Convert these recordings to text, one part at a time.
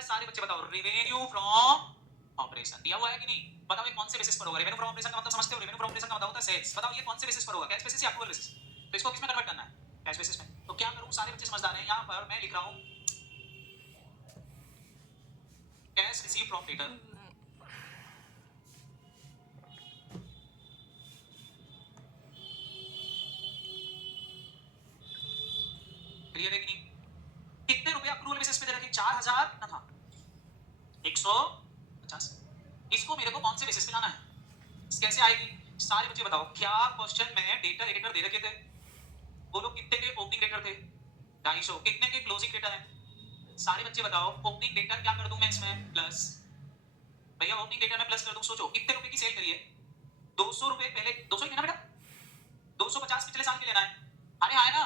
सारे बच्चे बताओ रेवेन्यू फ्रॉम ऑपरेशन दिया हुआ है कि नहीं? बताओ ये कौन से बेसिस पर होगा? रेवेन्यू फ्रॉम ऑपरेशन का मतलब समझते हो? रेवेन्यू फ्रॉम ऑपरेशन का मतलब होता है सेल्स। बताओ ये कौन से बेसिस पर होगा? कैश बेसिस या अक्रूवल बेसिस? तो इसको किस में कन्वर्ट करना है? कैश बेसिस में। तो क्या करूं? सारे बच्चे समझदार हैं। यहां पर मैं लिख रहा हूं cash receive from debtor clear है कि नहीं? कितने रुपए अक्रूवल बेसिस पे दे रखे? 4000 कितना था? 150। इसको मेरे को कौन से बेसिस पे लाना है? कैसे आएगी? सारे बच्चे बताओ क्या क्वेश्चन में डेटा एडिटर दे रखे थे? बोलो कितने के ओपनिंग डेटर थे? 250। कितने के क्लोजिंग डेटर है? सारे बच्चे बताओ ओपनिंग डेटर क्या कर दूं मैं इसमें? प्लस। भैया ओपनिंग डेटर में प्लस कर दूं। सोचो कितने रुपए की सेल करी है? 200 रुपए पहले 200 ही लेना बेटा। 250 पिछले साल के लेना है। अरे आया ना?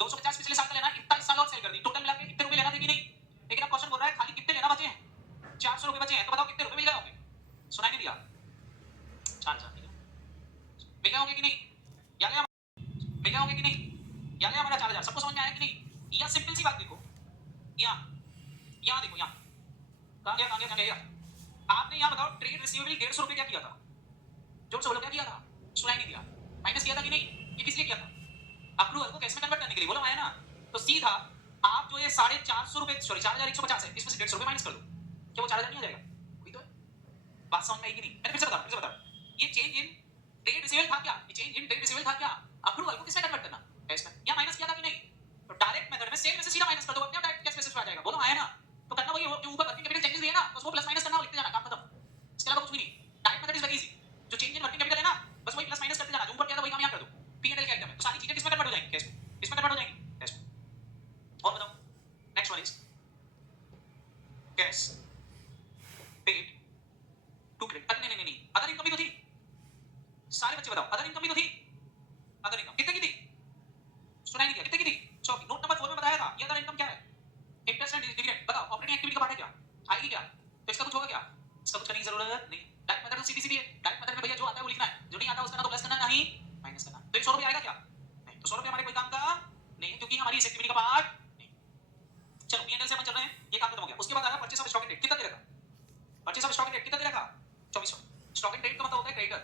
250 पिछले साल का लेना है। इतना इस साल और सेल कर दी। टोटल मिला के कितने रुपए लेना थे कि नहीं? लेकिन अब क्वेश्चन बोल रहा है खाली कितने लेना बचे हैं? 400 रुपए बचे हैं। तो बताओ कितने रुपए मिल गए होंगे? सुनाई नहीं दिया? 4 मिल गए होंगे कि नहीं? या ले मिल गए होंगे कि नहीं? या ले हमारा 4000 सबको समझ में आया कि नहीं? या सिंपल सी बात देखो यहाँ देखो यहाँ कहाँ गया आपने यहाँ बताओ ट्रेड रिसीवेबल 150 रुपए क्या किया था? जोर से बोलो क्या किया था? सुनाई नहीं दिया? माइनस किया था कि नहीं? ये किस लिए किया था? अक्रूवल को कैश में कन्वर्ट करने के लिए। बोलो आया ना? तो सीधा आप जो ये 450 रुपए सॉरी 4150 है इसमें से 150 रुपए माइनस कर दो। क्या वो 4000 नहीं आ जाएगा? वही तो है। बात समझ में आएगी नहीं? मैंने फिर से बता ये चेंज इन ट्रेड रिसीवेबल था क्या? ये चेंज इन ट्रेड रिसीवेबल था क्या? अक्रूवल को किसमें कन्वर्ट करना? कैश में। या माइनस किया था कि नहीं? तो डायरेक्ट मेथड में सेल में से सीधा माइनस कर दो। अपने आप डायरेक्ट कैश बेसिस पे आ जाएगा। बोलो आया ना? तो करना वही जो ऊपर वर्किंग कैपिटल चेंजेस दिए ना उसको प्लस माइनस करना और लिखते जाना काम खत्म। इसके अलावा कुछ भी नहीं। Direct method is very easy. जो चेंज इन वर्किंग कैपिटल है ना बस वही प्लस माइनस करते जाना। जो ऊपर किया था वही काम यहां कर दो। P&L के आइटम है तो सारी चीजें किसमें कन्वर्ट हो जाएंगी? कैश में। इसमें कन्वर्ट हो जाएंगी कैश में। और बताओ next one is cash paid to credit. अरे नहीं अदर इनकम भी तो थी। सारे बच्चे बताओ अदर इनकम भी तो थी। अदर इनकम कितने की थी? सुनाई नहीं दिया? कितने की थी? 24। नोट नंबर 4 में बताया था ये अदर इनकम क्या है? Interest and dividend. बताओ ऑपरेटिंग एक्टिविटी का पार्ट है क्या? आएगी क्या? तो इसका कुछ होगा क्या? इसका कुछ करने की जरूरत नहीं। डायरेक्ट मेथड तो सीधी सीधी है। डायरेक्ट मेथड में भैया जो आता है वो लिखना है। जो नहीं आता उसका ना तो प्लस करना नहीं माइनस करना। तो 100 रुपए आएगा क्या? नहीं। तो 100 रुपए हमारे कोई काम का नहीं है क्योंकि हमारी इस एक्टिविटी का पार्ट नहीं। चलो P&L से अपन चल रहे हैं। ये काम खत्म हो गया। उसके बाद आया purchase of stock and trade. कितना दे रखा? Purchase of stock and trade कितना दे रखा? 2400। स्टॉक एंड ट्रेड का मतलब होता है क्रेडिटर।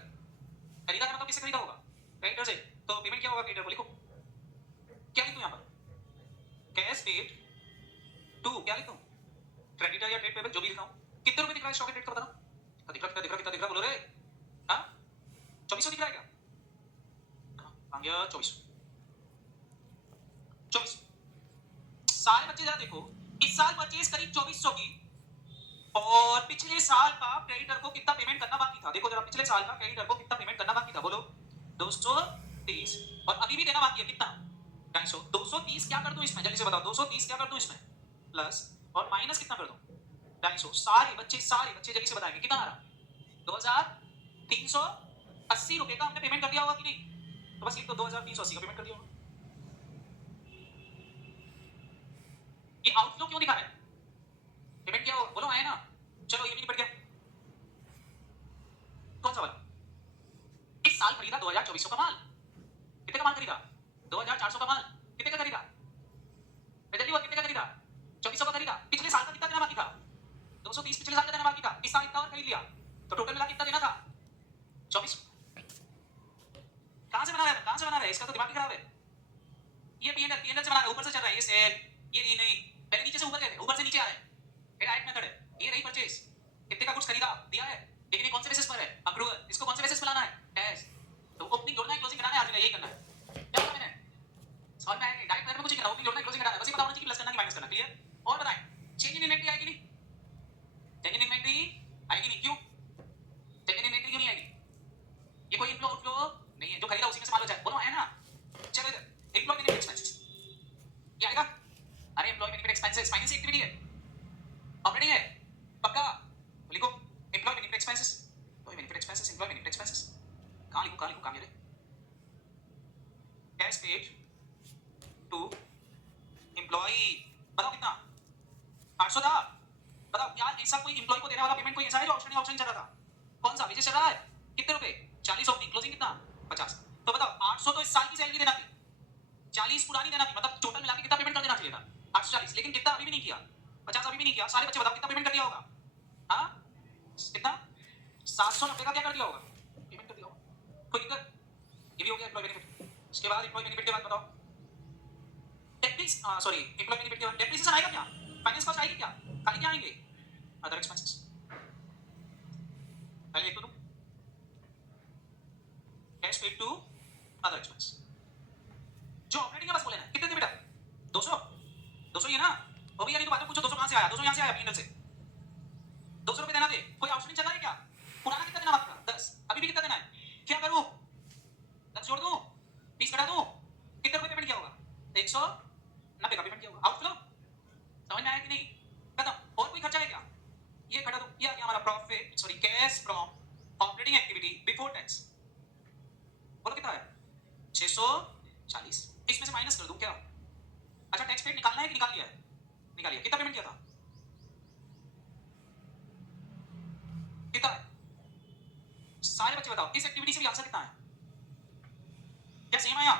खरीदा का मतलब किससे खरीदा होगा? क्रेडिटर से। तो पेमेंट क्या होगा क्रेडिटर को? लिखो क्या लिखूं यहां पर? कैश पेड टू क्या लिखूं? क्रेडिटर या ट्रेड पेबल जो भी लिखा हूं। कितने रुपए दिख रहा है स्टॉक एंड ट्रेड का? बताना। दिख रहा बोलो रे। हां 2400 दिख रहा है क्या? आ गया 2400। सारे बच्चे जरा देखो इस साल परचेज करी 2400 की और पिछले साल का क्रेडिटर को कितना पेमेंट करना बाकी था? देखो जरा पिछले साल का क्रेडिटर को कितना पेमेंट करना बाकी था? बोलो 230 और अभी भी देना बाकी है कितना? 250। 230 क्या कर दूं इसमें? जल्दी से बताओ 230 क्या कर दूं इसमें? प्लस और माइनस कितना कर दूं? 250। सारे बच्चे जल्दी से बताएंगे कितना आ रहा? 2380 रुपए का हमने पेमेंट कर दिया होगा कि नहीं? तो बस लिख दो 2380 का पेमेंट कर दिया होगा। ये आउटफ्लो क्यों दिखा रहा है? पेमेंट किया होगा। बोलो आया ना? चलो ये भी निपट गया। कौन सा वाला? इस साल खरीदा 2400 का माल। कितने का माल खरीदा? 2400 का माल। कितने का खरीदा? जल्दी बोल कितने का खरीदा? 2400 का खरीदा। पिछले साल का कितना देना बाकी था? 230 पिछले साल का देना बाकी था। इस साल इतना और खरीद लिया तो टोटल मिला कितना देना था? 24। कहां से बना रहा है? इसका तो दिमाग ही खराब है। ये P&L से बना रहा है। ऊपर से चल रहा है ये सेल। ये नहीं पहले नीचे से ऊपर गए थे ऊपर से नीचे आ रहे हैं। ये डायरेक्ट मेथड है। ये रही परचेज। कितने का कुछ खरीदा दिया है लेकिन ये कौन से बेसिस पर है? अक्रूवल। इसको कौन से बेसिस पर लाना है? कैश। तो ओपनिंग जोड़ना है क्लोजिंग कराना है आज यही करना है। क्या बोला मैंने? समझ में आया नहीं? डायरेक्ट मेथड में कुछ नहीं करना। ओपनिंग जोड़ना है क्लोजिंग कराना है बस ये पता होना चाहिए कि प्लस करना है कि माइनस करना। क्लियर? और बताएं चेंज इन इन्वेंटरी आएगी नहीं? चेंज इन इन्वेंटरी आएगी नहीं क्यों? चेंज इन इन्वेंटरी क्यों नहीं आएगी? ये कोई इनफ्लो आउटफ्लो नहीं है। जो खरीदा उसी में से माल बचा है। बोलो आया ना? चलो इधर एम्प्लॉय बेनिफिट एक्सपेंसेस ये आएगा। अरे employ benefit expenses finance activity है ऑपरेटिंग है पक्का। तो लिखो employ benefit expenses. Employ benefit expenses कहां लिखूं काम ये कैश पेड टू एम्प्लॉय। बताओ कितना? 800 था। बताओ यार ऐसा कोई एम्प्लॉय को देने वाला पेमेंट कोई ऐसा है जो ऑप्शन चल रहा था? कौन सा विजय चल रहा है? कितने रुपए? 40 ओपनिंग क्लोजिंग कितना? 50। तो बताओ 800 तो इस साल की सैलरी देना थी, 40 पुरानी देना थी, मतलब टोटल मिला के कितना पेमेंट कर देना चाहिए था? 840, लेकिन कितना अभी भी नहीं किया, 50 अभी भी नहीं किया। सारे बच्चे बताओ कितना पेमेंट कर दिया होगा? हाँ कितना? 790 का क्या कर दिया होगा? पेमेंट कर दिया होगा। कोई दिक्कत? ये भी हो गया एम्प्लॉय बेनिफिट। उसके बाद एम्प्लॉय बेनिफिट के बाद बताओ सॉरी एम्प्लॉय बेनिफिट के बाद डेप्रिसिएशन आएगा क्या? फाइनेंस कॉस्ट आएगी क्या? खाली क्या आएंगे? Other expenses. पहले लिख दो cash paid to other expense. जो ऑपरेटिंग है बस बोले ना कितने थे बेटा? 200 200 ही है ना? वो भी यानी तो बात पूछो 200 कहां से आया? 200 यहां से आया पीएनएल से। 200 रुपए देना थे। कोई आउटस्टैंडिंग चल रहा है क्या? पुराना कितना देना बात का? 10। अभी भी कितना देना है? क्या करूं? 10 जोड़ दूं? 20 घटा दूं? कितने रुपए पेमेंट किया होगा? 190 का पेमेंट किया होगा। आउटफ्लो समझ में आया कि नहीं? खत्म। और कोई खर्चा है क्या? ये घटा दो। ये आ गया हमारा profit sorry cash from operating activity before tax. बोलो कितना है? 640। इसमें से माइनस कर दूं क्या? अच्छा टैक्स पेड निकालना है कि निकाल लिया है? निकाल लिया। कितना पेमेंट किया था? कितना है? सारे बच्चे बताओ इस एक्टिविटी से भी आंसर कितना है? क्या सेम आया?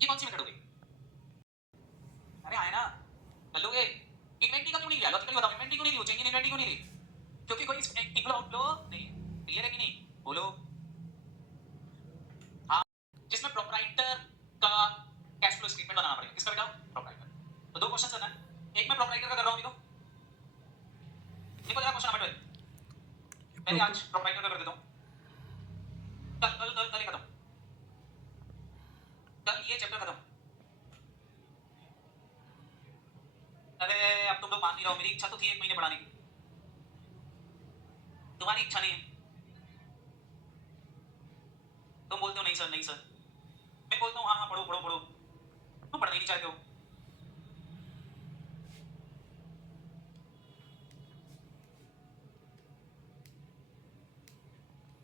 ये कौन सी मेथड होगी? अरे आए ना कर लोगे। इन्वेंटरी का क्यों नहीं लिया? लॉजिकली बताओ इन्वेंटरी क्यों नहीं ली? चेंज इन इन्वेंटरी क्यों नहीं ली? क्योंकि कोई इनफ्लो आउटफ्लो नहीं है। क्लियर है कि नहीं? बोलो। हाँ जिसमें प्रोप्राइटर का कैश फ्लो स्टेटमेंट बनाना पड़ेगा। किसका बेटा? प्रोप्राइटर। तो दो क्वेश्चन करना है। एक मैं प्रोप्राइटर का कर रहा हूं देखो। देखो जरा क्वेश्चन नंबर 12। पहले आज प्रोप्राइटर का कर देता हूं। कल खत्म। कल ये चैप्टर खत्म। अरे अब तुम लोग मान नहीं रहो। मेरी इच्छा तो थी 1 महीने पढ़ाने की। तुम्हारी इच्छा नहीं है। तुम बोलते हो नहीं सर नहीं सर। मैं बोलता हूँ हाँ हाँ पढ़ो पढ़ो पढ़ो। तुम पढ़ना ही नहीं चाहते हो।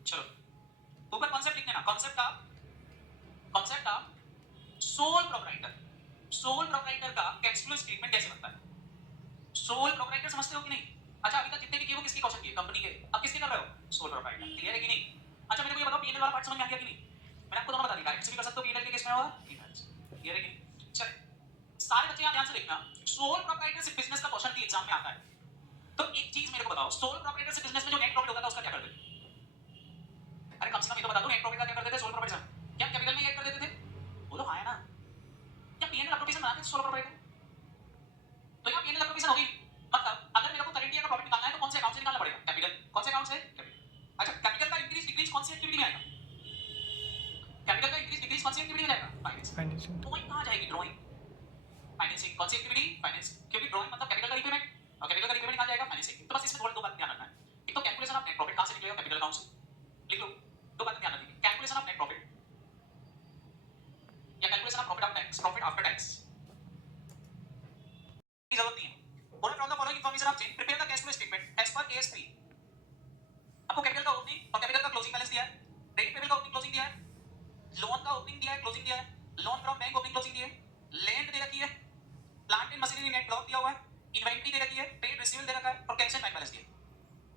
चलो ऊपर कॉन्सेप्ट लिख देना। Concept of sole proprietor. Sole proprietor का कैश फ्लो स्टेटमेंट कैसे बनता है? सोल प्रोप्राइटर समझते हो कि नहीं? अच्छा अभी तक जितने भी किए वो किसके क्वेश्चन किए? कंपनी के। अब किसके कर रहे हो? Sole proprietor. क्लियर है कि नहीं? अच्छा मेरे को ये बताओ पीएनएल वाला पार्ट समझ में आ गया कि नहीं? मैंने आपको दोनों बता दिया। डायरेक्ट से भी कर सकते हो पीएनएल के केस में और क्लियर है कि नहीं? चल सारे बच्चे यहां ध्यान से देखना। सोल प्रोप्राइटरशिप बिजनेस का क्वेश्चन भी एग्जाम में आता है। तो एक चीज मेरे को बताओ सोल प्रोप्राइटरशिप बिजनेस में जो नेट प्रॉफिट होता था उसका क्या करते थे? अरे कम से कम ये तो बता दो नेट प्रॉफिट का क्या करते थे सोल प्रोप्राइटर? क्या कैपिटल में ऐड कर देते थे? बोलो हाँ है ना? क्या पीएनएल एप्लीकेशन बनाते थे सोल प्रोप्राइटर? तो यहाँ पीएनएल एप्लीकेशन होगी। मतलब अगर मेरे को करंट ईयर का प्रॉफिट निकालना है तो कौन से अकाउंट से निकालना पड़ेगा? कैपिटल। कौन से अकाउंट से? कैपिटल। अच्छा कैपिटल का इंक्रीज डिक्रीज कौन सी एक्टिविटी में आएगा? कैपिटल का इंक्रीज डिक्रीज कौन सी एक्टिविटी में जाएगा? फाइनेंसिंग। तो वही कहां जाएगी? ड्राइंग। फाइनेंसिंग कौन सी एक्टिविटी? फाइनेंस। क्योंकि ड्राइंग मतलब कैपिटल का रीपेमेंट और कैपिटल का रीपेमेंट कहां जाएगा? फाइनेंसिंग। तो बस इसमें थोड़ा दो बात ध्यान रखना है। एक तो कैलकुलेशन ऑफ नेट प्रॉफिट कहां से निकलेगा? कैपिटल अकाउंट से। लिख लो। दो बातें ध्यान रखनी। कैलकुलेशन ऑफ नेट प्रॉफिट या calculation of profit of tax profit after tax की जरूरत नहीं है। बोलो from the following information of change prepare the cash flow statement as per AS3। आपको कैपिटल का ओपनिंग और कैपिटल का क्लोजिंग बैलेंस दिया है। ट्रेड पेबल का ओपनिंग क्लोजिंग दिया है। लोन का ओपनिंग दिया है क्लोजिंग दिया है। Loan from bank opening closing दिया है। लैंड दे रखी है। Plant and machinery net block दिया हुआ है। इन्वेंटरी दे रखी है। ट्रेड रिसीवेबल दे रखा है और कैश एंड बैंक बैलेंस दिया है।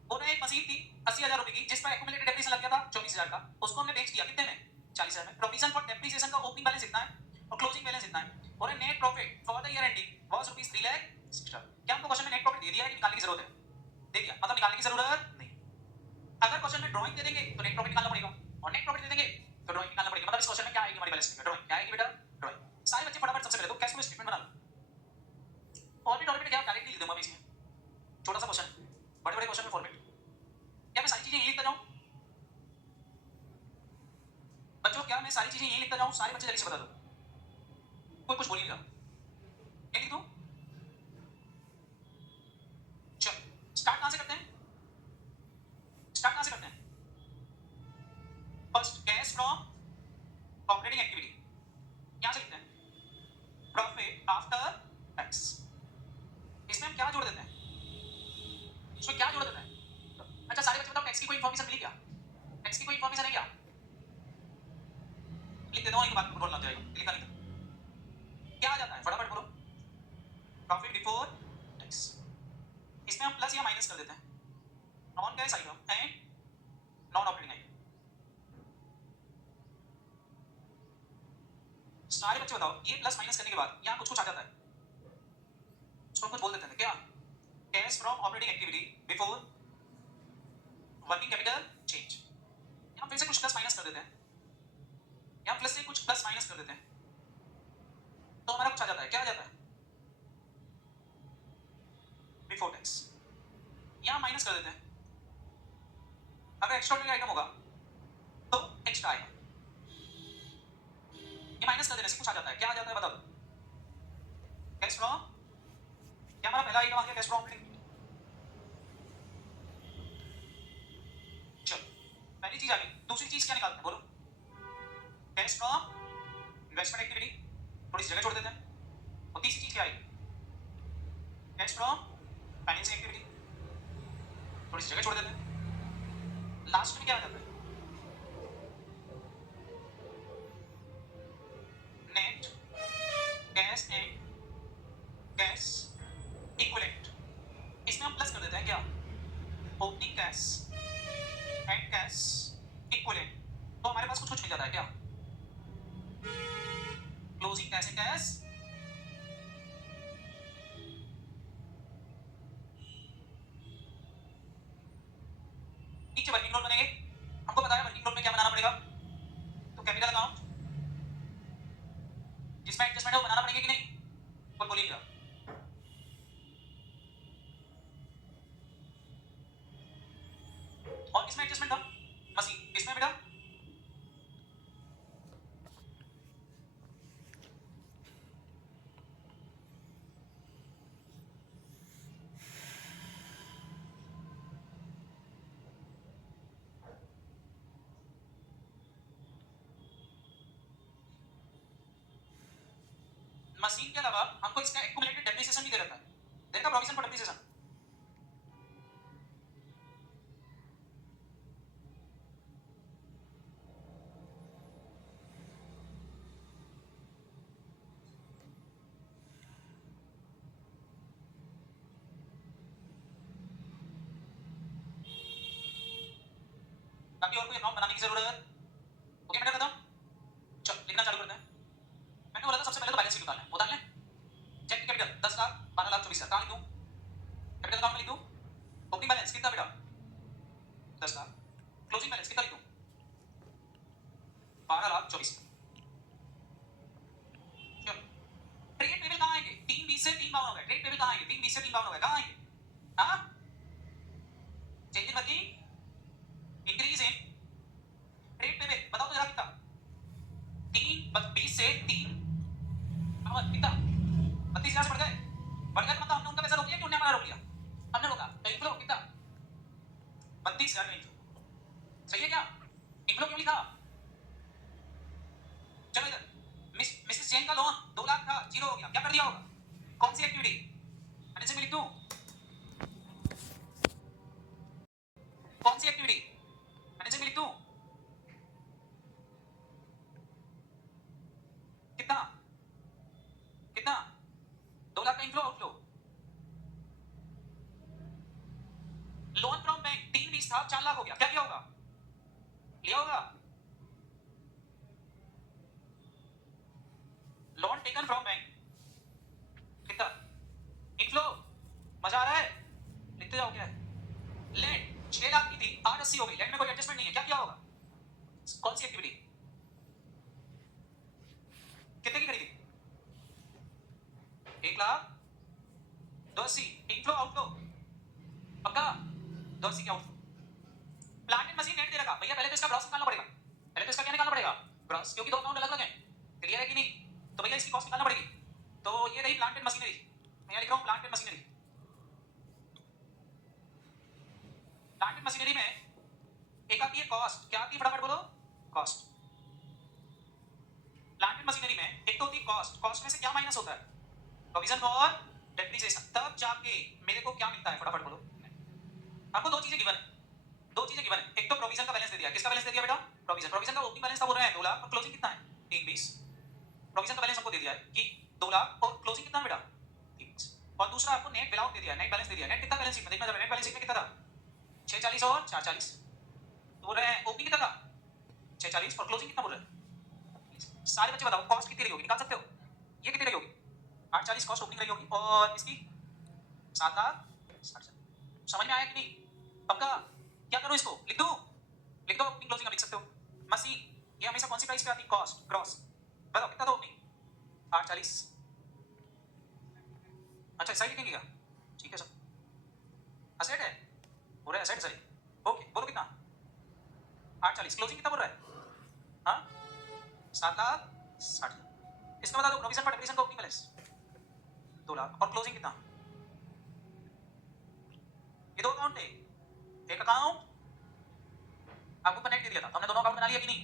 बोलो एक मशीन थी 80,000 रुपए की जिस पर एक्यूमुलेटेड डेप्रिसिएशन लग गया था 24,000 का। उसको हमने बेच दिया कितने में? 40,000 में। प्रोविजन फॉर डेप्रिसिएशन का ओपनिंग बैलेंस इतना है और क्लोजिंग बैलेंस इतना है। और net profit for the year ending was rupees 3 lakh 60,000। क्या हमको क्वेश्चन में नेट प्रॉफिट दे दिया है कि निकालने की जरूरत है? दे दिया मतलब निकालने की जरूरत नहीं। अगर क्वेश्चन में ड्राइंग दे देंगे तो नेट प्रॉफिट निकालना पड़ेगा और नेट प्रॉफिट दे देंगे तो ड्राइंग निकालना पड़ेगा। मतलब इस क्वेश्चन में क्या आएगी हमारी बैलेंस शीट में? ड्राइंग। क्या आएगी बेटा? ड्राइंग। सारे बच्चे फटाफट सबसे पहले तो कैश फ्लो स्टेटमेंट बना लो। फॉर्मेट क्या डायरेक्टली लिख दूंगा मैं इसमें। छोटा सा क्वेश्चन बड़े बड़े क्वेश्चन में फॉर्मेट। क्या मैं सारी चीजें यही लिखता जाऊं? बच्चों क्या मैं सारी चीजें यही लिखता जाऊं? सारे बच्चे जल्दी से बता दो। कोई कुछ बोल ही नहीं रहा। क्या लिख दूं? चल स्टार्ट कहां से करते हैं? स्टार्ट कहां से करते हैं? First cash from operating activity. यहां से लिखते हैं प्रॉफिट आफ्टर टैक्स। इसमें हम क्या जोड़ देते हैं? इसमें क्या जोड़ देते हैं? अच्छा सारे बच्चे बताओ टैक्स की कोई इंफॉर्मेशन मिली क्या? टैक्स की कोई इंफॉर्मेशन है क्या? लिख देता हूं एक बात बोलना जाएगा। लिखा लिखा क्या आ जाता है फटाफट बोलो। Profit before tax. इसमें हम प्लस या माइनस कर देते हैं। Non cash item and non operating item. सारे बच्चे बताओ ये प्लस माइनस करने के बाद यहां कुछ कुछ आ जाता है। उसको कुछ बोल देते हैं क्या, cash from operating activity before working capital change. यहाँ फिर से कुछ प्लस माइनस कर देते हैं, यहाँ प्लस से कुछ प्लस माइनस कर देते हैं, तो हमारा कुछ आ जाता है, क्या आ जाता है, बिफोर टैक्स। यहाँ माइनस कर देते हैं, अगर एक्स्ट्राऑर्डिनरी आइटम होगा तो एक्स्ट्रा आएगा, ये माइनस कर देने से कुछ आ जाता है, क्या आ जाता है बताओ, कैश फ्रॉम, क्या हमारा पहला आइटम आ गया कैश फ्रॉम ऑपरेटिंग। चलो पहली चीज आ गई, दूसरी चीज क्या निकालते हैं बोलो, कैश फ्रॉम इन्वेस्टमेंट एक्टिविटी, थोड़ी सी जगह छोड़ देते हैं, और तीसरी चीज क्या आएगी, कैश फ्रॉम फाइनेंसिंग एक्टिविटी, थोड़ी सी जगह छोड़ देते हैं, लास्ट में क्या आ जाता है, net cash and cash equivalent. इसमें हम प्लस कर देते हैं क्या, opening cash and cash equivalent, तो हमारे पास कुछ कुछ मिल जाता है क्या, क्लोजिंग कैश एंड कैश, नीचे वर्किंग नोट बनेंगे, हमको पता है वर्किंग नोट में क्या बनाना पड़ेगा, तो कैपिटल अकाउंट जिसमें एडजस्टमेंट है वो बनाना पड़ेगा कि नहीं, कोई बोलिएगा, और किसमें एडजस्टमेंट था, मशीन, किसमें बेटा, मशीन के अलावा हमको इसका एक्यूमुलेटेड डेप्रिसिएशन भी दे रखा है, देर का प्रोविजन फॉर डेप्रिसिएशन, ताकि और कोई अकाउंट बनाने की जरूरत, ओके बेटा खत्म, चलो लिखना चालू करते हैं। मैंने बोला था सबसे पहले तो बैलेंस शीट उतारना है, उतार लें, चेक कैपिटल 10 लाख 12 लाख 24 हजार, कहाँ लिखूं, कैपिटल अकाउंट में लिखूं, ओपनिंग बैलेंस कितना बेटा 10 लाख, क्लोजिंग बैलेंस कितना लिखूं 12 लाख 24, चलो ट्रेड पेबल कहाँ आएंगे, 3 20 से 3 52 हो गए, ट्रेड पेबल कहाँ आएंगे, 3 20 से 3 52 हो गए, कहाँ आएंगे, हाँ change in working increase in trade payable, बताओ तो जरा कितना, 3 20 से 3 कितना 32,000 से बढ़ गए, बढ़ गए तो मतलब हमने उनका पैसा रोक लिया कि उन्होंने हमारा रोक लिया, हमने रोका, तो इनफ्लो कितना 32,000 का इनफ्लो, सही है क्या, इनफ्लो क्यों लिखा, चलो इधर मिसेस जैन का लोन 2 लाख था, जीरो हो गया, क्या कर दिया होगा, कौन सी एक्टिविटी, मैंने से लिख दूं, कौन सी एक्टिविटी, मैंने से लिख दूं, कितना कितना 2 लाख का inflow outflow, loan from bank 3 20 था 4 लाख हो गया, क्या किया होगा, लिया होगा, लोन टेकन फ्रॉम बैंक कितना, इनफ्लो, मजा आ रहा है, लिखते जाओ क्या है, लैंड 6 लाख की थी 880 हो गई, लैंड में कोई एडजस्टमेंट नहीं है, क्या किया होगा, कौन सी एक्टिविटी, कितने की खरीदी, 1 लाख 280, इनफ्लो आउटफ्लो पक्का 280 की outflow, plant and machine net दे रखा, भैया पहले तो इसका ग्रॉस निकालना पड़ेगा, पहले तो इसका क्या निकालना पड़ेगा, ग्रॉस, क्योंकि दो अकाउंट अलग अलग हैं, क्लियर है कि नहीं, तो भैया इसकी कॉस्ट निकालना पड़ेगी, तो ये रही प्लांट एंड मशीनरी, मैं यहाँ लिख रहा हूँ plant and machinery, plant and machinery में एक आती है कॉस्ट, क्या आती है फटाफट बोलो, कॉस्ट, प्लांट एंड मशीनरी में एक तो होती है कॉस्ट, कॉस्ट में से क्या माइनस होता है, प्रोविजन फॉर डेप्रिसिएशन, तब जाके मेरे को क्या मिलता है फटाफट बोलो, आपको दो चीजें गिवन है, दो चीजें गिवन है, एक तो प्रोविजन का बैलेंस दे दिया, किसका बैलेंस दे दिया बेटा, प्रोविजन, प्रोविजन का ओपनिंग बैलेंस था बोल रहे हैं 2 लाख और क्लोजिंग कितना है 3 20, प्रोविजन का बैलेंस हमको दे दिया है कि 2 लाख और क्लोजिंग कितना है बेटा 3 20, और दूसरा आपको नेट बिल आउट दे दिया, नेट बैलेंस दे दिया, नेट कितना बैलेंस शीट में देखना जरा, नेट बैलेंस शीट में कितना था 640 और 440, तो बोल रहे हैं ओपनिंग कितना था 640 और क्लोजिंग कितना बोल रहे हैं, सारे बच्चे बताओ कॉस्ट कितनी रही होगी, निकाल सकते हो, ये कितनी रही होगी 840 कॉस्ट ओपनिंग रही होगी, और इसकी 7 लाख 60,000। समझ में आया कि नहीं? पक्का? क्या करूं इसको? लिख दूं? लिख दो ओपनिंग क्लोजिंग, लिख सकते हो। मशीन ये हमेशा कौन सी प्राइस पे आती है? Cost cross. बताओ कितना था ओपनिंग? 840। अच्छा सही लिखेंगे क्या? ठीक है सर। असेट है पूरा असेट सही। ओके बोलो कितना? 840। क्लोजिंग कितना बोल रहा है? हाँ 7 लाख 60। इसका बता दो प्रोविजन फॉर डेप्रिसिएशन का ओपनिंग बैलेंस 2 लाख और क्लोजिंग कितना? ये दो अकाउंट थे, एक अकाउंट आपको कनेक्ट दे दिया था, हमने दोनों अकाउंट बना लिया कि नहीं?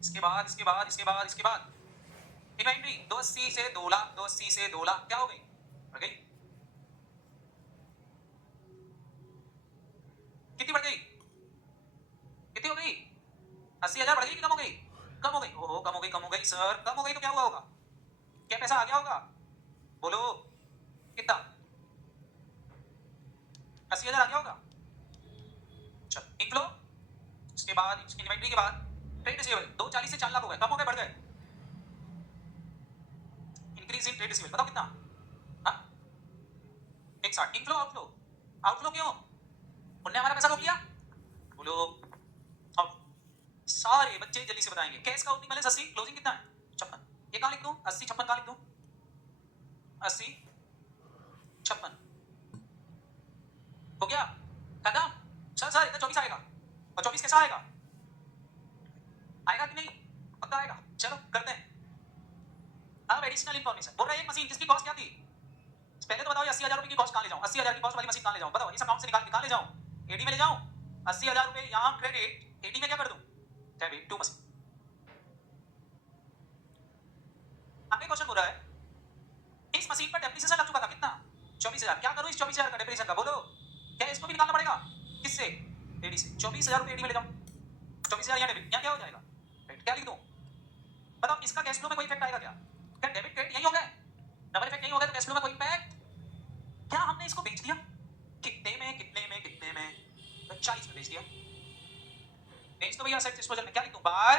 इसके बाद इसके बाद इसके बाद इसके बाद इन्वेंटरी 280 से 2 लाख, 280 से 2 लाख क्या हो गई? बढ़ गई। कितनी बढ़ गई? कितनी हो गई? 80,000 बढ़ गई कि कम हो गई? कम हो गई। ओहो कम हो गई, कम हो गई सर, कम हो गई तो क्या हुआ होगा? क्या पैसा आ गया होगा? बोलो कितना? 80,000 आ गया होगा। चल इनफ्लो, इसके बाद इन्वेंटरी के बाद ट्रेड रिसीवेबल 240 से 4 लाख हो गए, कम हो गए बढ़ गए? इंक्रीज इन ट्रेड रिसीवेबल बताओ कितना? हाँ 160। इनफ्लो आउटफ्लो, आउटफ्लो क्यों? उनने हमारा पैसा रोक लिया। बोलो अब सारे बच्चे जल्दी से बताएंगे। कैश का ओपनिंग बैलेंस 80, क्लोजिंग कितना है? 56। ये कहां लिख दूं? 80 56 कहां लिख दूं? 80 56 हो गया खत्म। सर सर इधर 24 आएगा और 24 कैसा आएगा? आएगा कि नहीं? पक्का आएगा। चलो करते हैं। अब एडिशनल इंफॉर्मेशन बोल रहा है एक मशीन जिसकी कॉस्ट क्या थी? पहले तो बताओ ये 80,000 रुपए की कॉस्ट कहां ले जाऊं? 80,000 की कॉस्ट वाली मशीन कहां ले जाऊं? बताओ इस अकाउंट से निकाल निकाल ले जाऊं? एडी में ले जाऊं? 80,000 रुपए यहां क्रेडिट, एडी में क्या कर दूं? Debit to machine. आगे क्वेश्चन हो रहा है इस मशीन पर डेप्रिसिएशन लग चुका था कितना? 24,000। क्या करूं इस 24,000 का डेप्रिसिएशन का? बोलो क्या इसको भी निकालना पड़ेगा? किससे? एडी से। 24,000 रुपए एडी में ले जाऊं, 24,000 यहाँ डेबिट, यहाँ क्या हो जाएगा? क्रेडिट। क्या लिख दूं? बताओ इसका कैश फ्लो में कोई इफेक्ट आएगा क्या? क्या डेबिट क्रेडिट यही हो गए? डबल इफेक्ट यही हो गया तो कैश फ्लो में कोई इफेक्ट? क्या हमने इसको बेच दिया? कितने में कितने में कितने में? 40 में बेच दिया। बेच तो भैया असेट डिस्पोजल में क्या लिख दूं? By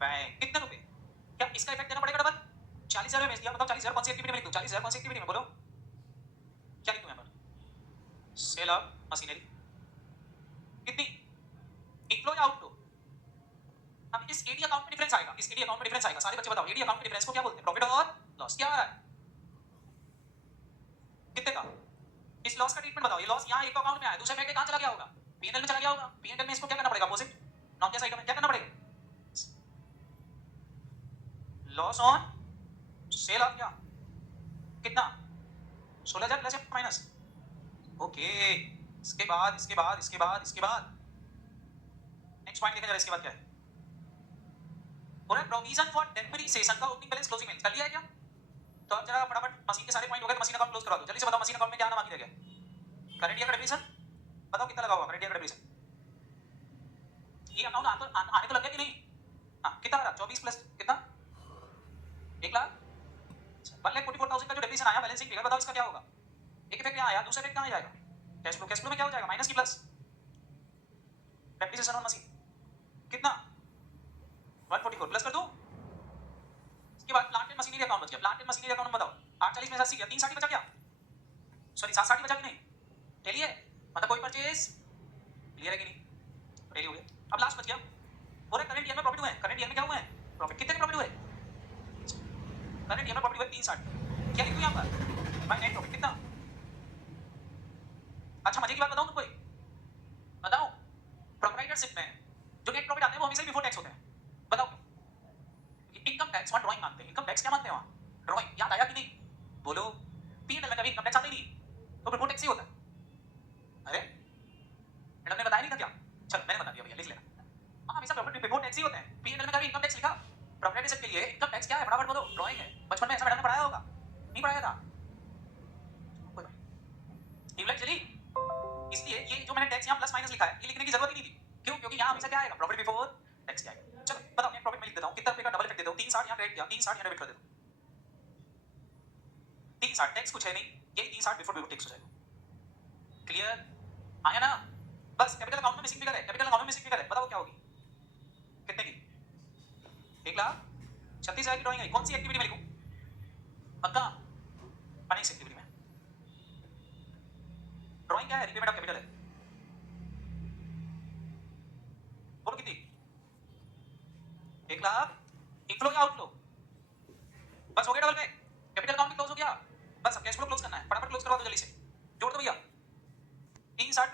bank. कितने रुपए? क्या इसका इफेक्ट देना पड़ेगा डबल? 40,000 में बेच दिया। बताओ 40,000 कौन सी एक्टिविटी में लिख दूं? 40,000 कौन सी एक्टिविटी में? बोलो क्या लिख दूं यहाँ पर? Sale of machinery. कितनी? इनफ्लो या आउटफ्लो? अब इस एडी अकाउंट में डिफरेंस आएगा, इस एडी अकाउंट में डिफरेंस आएगा। सारे बच्चे बताओ एडी अकाउंट में डिफरेंस को क्या बोलते हैं? प्रॉफिट और लॉस। क्या आ रहा है? कितने का? इस लॉस का ट्रीटमेंट बताओ। ये लॉस यहाँ एक अकाउंट में आया, दूसरे बैंक में कहां चला गया होगा? पीएनएल में चला गया होगा। पीएनएल में इसको क्या करना पड़ेगा? अपोजिट नॉन कैश आइटम में क्या करना पड़ेगा? लॉस ऑन सेल ऑफ क्या? कितना? 16,000 प्लस या माइनस? ओके। इसके बाद इसके बाद इसके बाद इसके बाद नेक्स्ट पॉइंट देखा जरा। इसके बाद क्या है? पूरा प्रोविजन फॉर डेप्रिसिएशन का ओपनिंग बैलेंस क्लोजिंग बैलेंस कर लिया है क्या? तो अब जरा फटाफट मशीन के सारे पॉइंट हो गए तो मशीन अकाउंट क्लोज करा दो जल्दी से। बताओ मशीन अकाउंट में क्या आना बाकी रह गया? करंट ईयर का डेप्रिसिएशन बताओ कितना लगा हुआ करंट ईयर का डेप्रिसिएशन? ये अकाउंट आने तो लग गया कि नहीं? हाँ कितना आ रहा? 24 प्लस कितना? 1 लाख 1,44,000 का जो डेप्रिसिएशन आया बैलेंसिंग फिगर बताओ इसका क्या होगा? एक इफेक्ट यहाँ आया, दूसरा इफेक्ट कहाँ जाएगा? Cash flow. कैश फ्लो में क्या हो जाएगा? माइनस की प्लस? डेप्रिसिएशन ऑन मशीन कितना? 144 प्लस कर दो। इसके बाद प्लांट एंड मशीनरी अकाउंट बच गया। प्लांट एंड मशीनरी अकाउंट बताओ 840 में 80 गया, 360 बचा क्या? सॉरी 760 बचा कि नहीं? टेली है मतलब कोई परचेज क्लियर है कि नहीं? टेली हो गया। अब लास्ट बच गया और करंट ईयर में प्रॉफिट हुए। करंट ईयर में क्या हुए? प्रॉफिट। कितने के प्रॉफिट हुए? करंट ईयर में प्रॉफिट हुए 360। क्या लिखूं यहां पर? बाय नेट प्रॉफिट कितना? अच्छा मजे की बात बताऊं तुमको, बताओ प्रोप्राइटरशिप में जो नेट प्रॉफिट आते हैं वो हमेशा बिफोर टैक्स होते हैं। बताओ इनकम टैक्स वहां ड्राइंग मानते हैं। इनकम टैक्स क्या मानते हैं वहां? ड्राइंग। याद आया कि नहीं? बोलो पीएनएल में कभी इनकम टैक्स आता ही नहीं तो बिफोर टैक्स ही होता है। अरे मैडम ने बताया नहीं था क्या? चलो मैंने बता दिया भैया, लिख लेना। हाँ हमेशा प्रॉफिट बिफोर टैक्स ही होते हैं। पीएनएल में कभी इनकम टैक्स लिखा? प्रोप्राइटरशिप के लिए इनकम टैक्स क्या है फटाफट बोलो। ड्राइंग है। बचपन में ऐसा मैडम ने पढ़ाया होगा? नहीं पढ़ाया था? ट्यूबलाइट चली इसलिए ये जो मैंने टैक्स यहाँ प्लस माइनस लिखा है ये लिखने की जरूरत ही नहीं थी। क्यों? क्योंकि यहाँ हमेशा क्या आएगा? प्रॉफिट बिफोर टैक्स क्या आएगा। चलो बताओ नेट प्रॉफिट में लिख देता हूँ कितना रुपए का डबल इफेक्ट देता हूँ। 360 यहाँ क्रेडिट किया, 360 यहाँ डेबिट कर देता हूँ। 360 टैक्स कुछ है नहीं, ये 360 बिफोर टैक्स हो जाएगा। क्लियर आया ना? बस कैपिटल अकाउंट में मिसिंग फिगर है, कैपिटल अकाउंट में मिसिंग फिगर है। बताओ क्या होगी? कितने की? 1,36,000 की ड्राइंग है। कौन सी एक्टिविटी में लिखूं? पक्का फाइनेंस एक्टिविटी में। ड्राइंग क्या है? रीपेमेंट ऑफ कैपिटल है। बोलो कितनी? 1 लाख। इनफ्लो या आउटफ्लो? बस हो गया डबल पे। कैपिटल अकाउंट भी क्लोज हो गया। बस अब कैश फ्लो क्लोज करना है। फटाफट क्लोज करवा दो जल्दी से। जोड़ दो भैया।